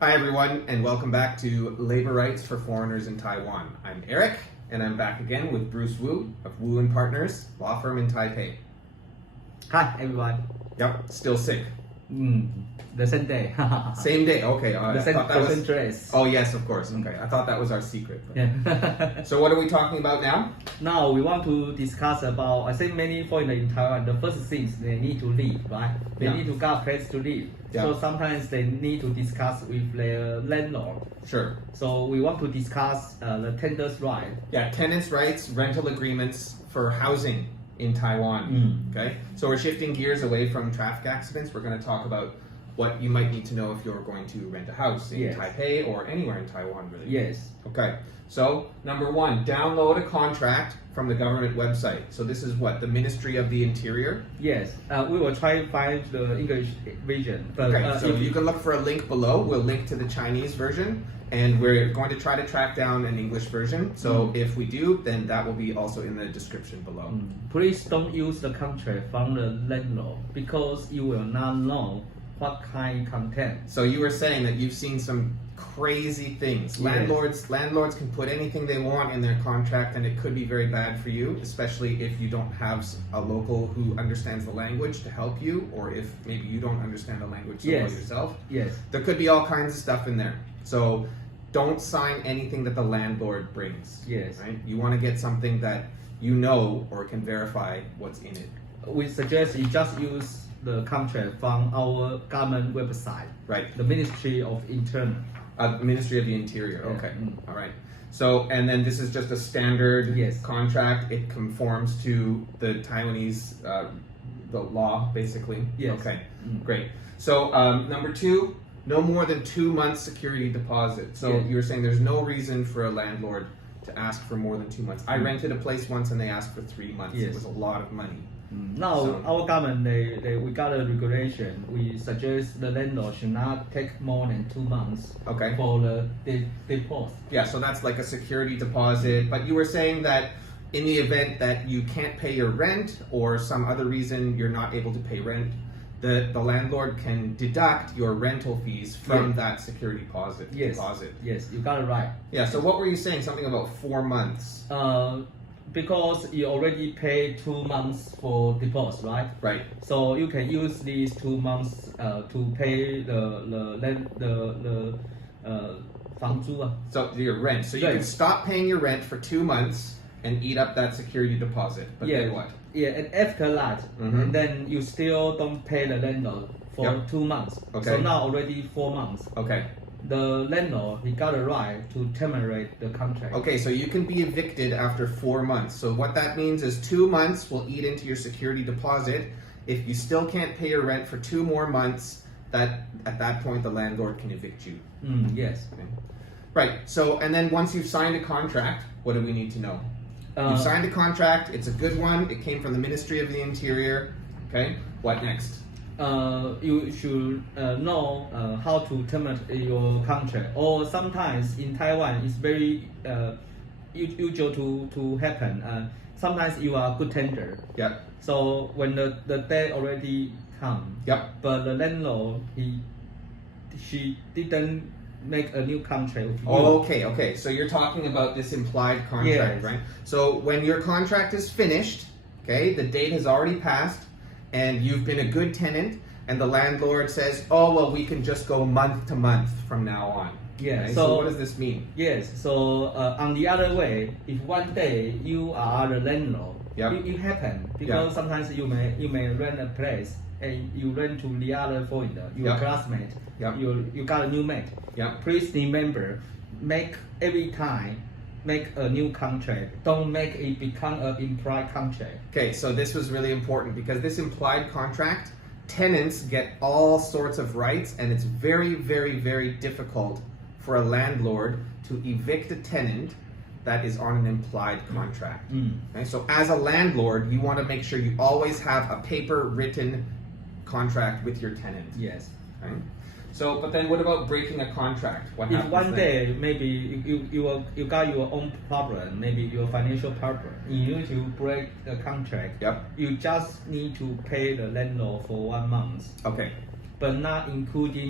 Hi everyone, and welcome back to Labor Rights for Foreigners in Taiwan. I'm Eric, and I'm back again with Bruce Wu of Wu & Partners, law firm in Taipei. Hi everyone. Yep, still sick. The same day. Same day, okay. The same dress. Oh yes, of course, okay. I thought that was our secret. But... Yeah. So what are we talking about now? Now we want to discuss about, I think many foreigners in Taiwan, the first thing is they need to live, right? They need to get a place to live. Yeah. So sometimes they need to discuss with their landlord. Sure. So we want to discuss the tenant's right. Yeah, tenants' rights, rental agreements for housing in Taiwan. Okay, so we're shifting gears away from traffic accidents. We're going to talk about what you might need to know if you're going to rent a house in Taipei or anywhere in Taiwan, really. Yes. Okay, so number one, download a contract from the government website. So this is what, the Ministry of the Interior? Yes, we will try to find the English version. But, okay, so you can look for a link below. We'll link to the Chinese version, and we're going to try to track down an English version. So if we do, then that will be also in the description below. Please don't use the contract from the landlord because you will not know what kind of content. So you were saying that you've seen some crazy things. Yes. Landlords can put anything they want in their contract, and it could be very bad for you, especially if you don't have a local who understands the language to help you, or if maybe you don't understand the language so well yourself. Yes. There could be all kinds of stuff in there. So don't sign anything that the landlord brings. Yes. Right? You want to get something that you know or can verify what's in it. We suggest you just use the contract from our government website. Right. The Ministry of Internal. Ministry of the Interior. Okay. All right. So, and then this is just a standard contract. It conforms to the Taiwanese the law, basically. Yes. Okay. Great. So, number two, no more than 2 months security deposit. So you were saying there's no reason for a landlord to ask for more than 2 months. I rented a place once and they asked for 3 months. It was a lot of money. Now our government we got a regulation. We suggest the landlord should not take more than 2 months for the deposit. Yeah, so that's like a security deposit. But you were saying that in the event that you can't pay your rent or some other reason you're not able to pay rent, the landlord can deduct your rental fees from that security deposit. Yes, you got it right. Yeah, so what were you saying? Something about 4 months. Because you already paid 2 months for deposit, right? Right. So you can use these 2 months to pay the 房租. So your rent. So you can stop paying your rent for 2 months and eat up that security deposit. But then what? Yeah, and after that, and then you still don't pay the landlord for 2 months. Okay. So now already 4 months. Okay. The landlord, he got a right to terminate the contract. Okay, so you can be evicted after 4 months. So what that means is 2 months will eat into your security deposit. If you still can't pay your rent for 2 more months, at that point the landlord can evict you. Yes. Okay. Right. So, and then once you've signed a contract, what do we need to know? You've signed a contract. It's a good one. It came from the Ministry of the Interior. Okay. What next? You should know how to terminate your contract. Or sometimes in Taiwan, it's very usual to happen. Sometimes you are a good tenant. Yep. So when the day already come. Yep. But the landlord she didn't make a new contract with you. Okay. So you're talking about this implied contract, right? So when your contract is finished, okay, the date has already passed, and you've been a good tenant, and the landlord says, oh, well, we can just go month to month from now on. Yeah. Okay? So what does this mean? Yes. So on the other way, if one day you are the landlord, it happen because sometimes you may rent a place and you rent to the other foreigner, your classmate, you got a new mate. Please remember, every time make a new contract. Don't make it become an implied contract. Okay, so this was really important because this implied contract, tenants get all sorts of rights, and it's very, very, very difficult for a landlord to evict a tenant that is on an implied contract. Okay, so as a landlord, you want to make sure you always have a paper written contract with your tenant. Yes. Okay? So, but then what about breaking a contract? What happens if one then? day maybe you got your own problem, maybe your financial problem, you need to break the contract. You just need to pay the landlord for 1 month. Okay. But not including